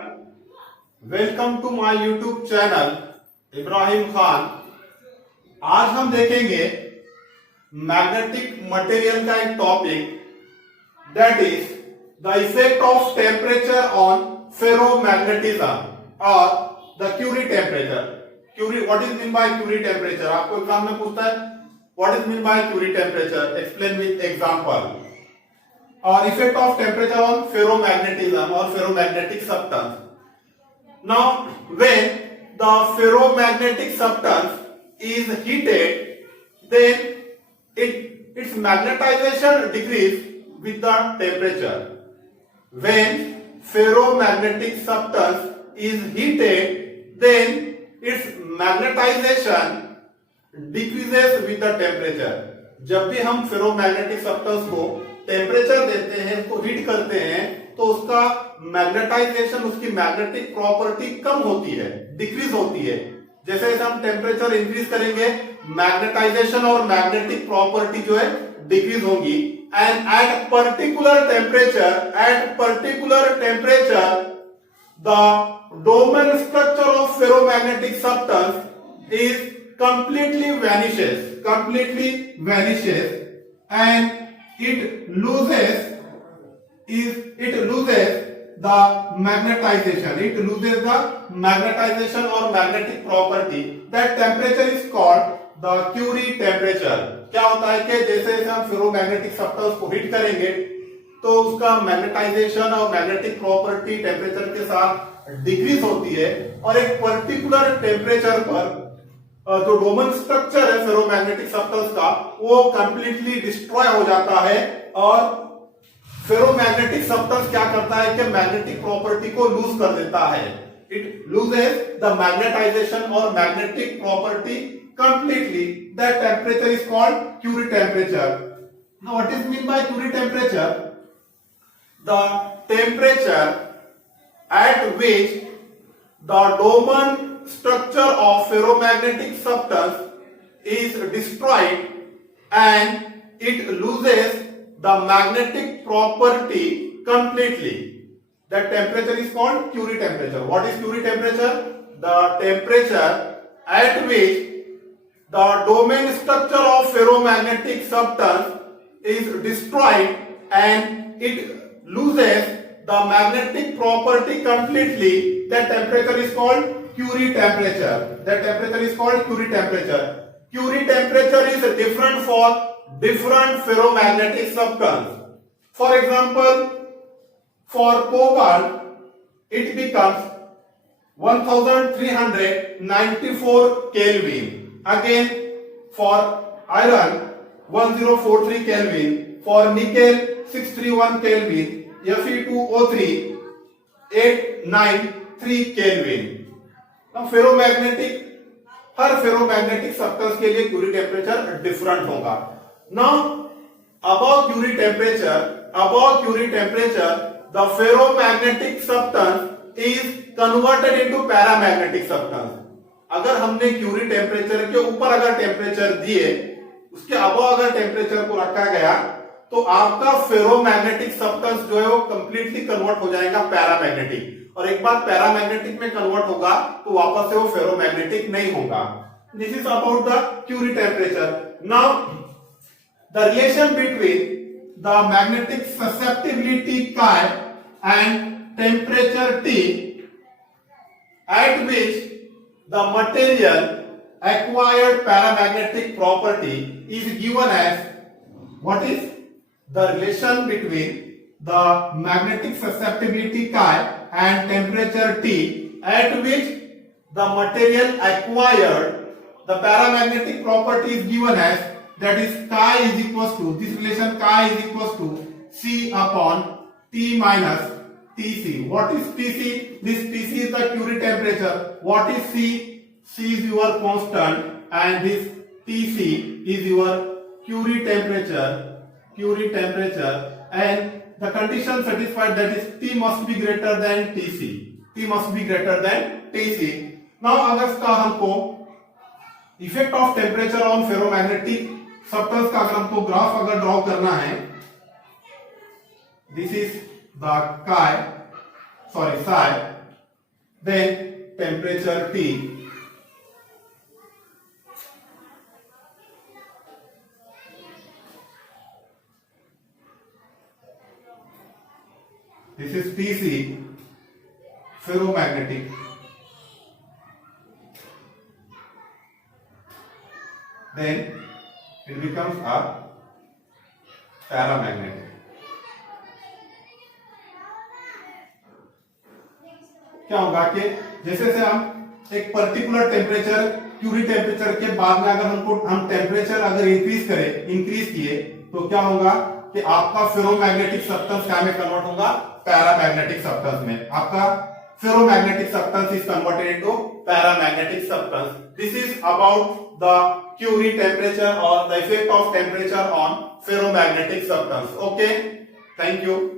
Welcome to my YouTube channel Ibrahim Khan. आज हम देखेंगे मैग्नेटिक मटेरियल का एक topic that is the effect of temperature on ferromagnetism और the Curie temperature. Curie, what is mean by Curie temperature? आपको exam में पूछता है what is mean by Curie temperature, explain with example. और effect of temperature on ferromagnetism और ferromagnetic substance. Now, when the ferromagnetic substance is heated, then its magnetization decreases with the temperature. When ferromagnetic substance is heated, then its magnetization decreases with the temperature. जब भी हम ferromagnetic substance को टेम्परेचर देते हैं, उसको हीट करते हैं, तो उसका मैग्नेटाइजेशन, उसकी मैग्नेटिक प्रॉपर्टी कम होती है, डिक्रीज होती है। जैसे जैसे हम टेम्परेचर इंक्रीज करेंगे, मैग्नेटाइजेशन और मैग्नेटिक प्रॉपर्टी जो है डिक्रीज होगी। And at particular temperature the domain structure of ferromagnetic substance is completely vanishes and it loses the magnetization or magnetic property. That temperature is called the Curie temperature. क्या होता है कि जैसे जैसे हम फेरोमैग्नेटिक सब्सटेंस को हीट करेंगे तो उसका मैग्नेटाइजेशन और मैग्नेटिक प्रॉपर्टी टेम्परेचर के साथ डिक्रीज होती है, और एक पर्टिकुलर टेम्परेचर पर जो डोमेन स्ट्रक्चर है फेरोमैग्नेटिक सब्सटेंस का, वो कंप्लीटली डिस्ट्रॉय हो जाता है। और फेरोमैग्नेटिक सब्सटेंस क्या करता है कि मैग्नेटिक प्रॉपर्टी को लूज कर देता है। इट लूजेस द मैग्नेटाइजेशन और magnetic property completely. That temperature is called Curie temperature. Now what is mean by Curie temperature? The temperature at which the domain structure of ferromagnetic substance is destroyed and it loses the magnetic property completely. That temperature is called Curie temperature. What is Curie temperature? The temperature at which the domain structure of ferromagnetic substance is destroyed and it loses the magnetic property completely. That temperature is called Curie temperature. That temperature is called Curie temperature. Curie temperature is different for different ferromagnetic substance. For example, for cobalt it becomes 1394 Kelvin. Again for iron 1043 Kelvin. For nickel 631 Kelvin. Fe2O3 893 Kelvin. हर ferromagnetic substance के लिए Curie temperature different होगा। Now above Curie temperature the ferromagnetic substance is converted into paramagnetic substance. अगर हमने Curie temperature के ऊपर अगर टेम्परेचर दिए, उसके अबव अगर टेम्परेचर को रखा गया, तो आपका फेरोमैग्नेटिक सब्सटेंस जो है वो कंप्लीटली कन्वर्ट हो जाएगा पैरामैग्नेटिक। और एक बार पैरामैग्नेटिक में कन्वर्ट होगा तो वापस से वो फेरोमैग्नेटिक नहीं होगा। This is about the Curie temperature. Now the relation between the magnetic susceptibility chi and temperature T at which the material acquired paramagnetic property is given as, what is the relation between the magnetic susceptibility chi and temperature T at which the material acquired the paramagnetic property is given as, that is chi is equals to, this relation chi is equals to C upon T minus Tc. What is Tc? This Tc is the Curie temperature. What is C? C is your constant and this Tc is your Curie temperature. And the condition satisfied, that is T must be greater than Tc. Now अगर इसका हमको effect of temperature on ferromagnetic substance का अगर हमको ग्राफ अगर ड्रॉ करना है, this is the psi then temperature T, this is Tc, ferromagnetic, then it becomes a paramagnetic. क्या होगा कि जैसे से हम एक पर्टिकुलर टेम्परेचर क्यूरी टेम्परेचर के बाद में अगर हम टेम्परेचर अगर इंक्रीज किए तो क्या होगा कि आपका फेरोमैग्नेटिक सब्सटेंस क्या में कन्वर्ट होगा, पैरामैग्नेटिक सब्सटेंस में. आपका ferromagnetic substance is converted into paramagnetic substance. This is about the Curie temperature और the effect of temperature on ferromagnetic substance. Okay, thank you.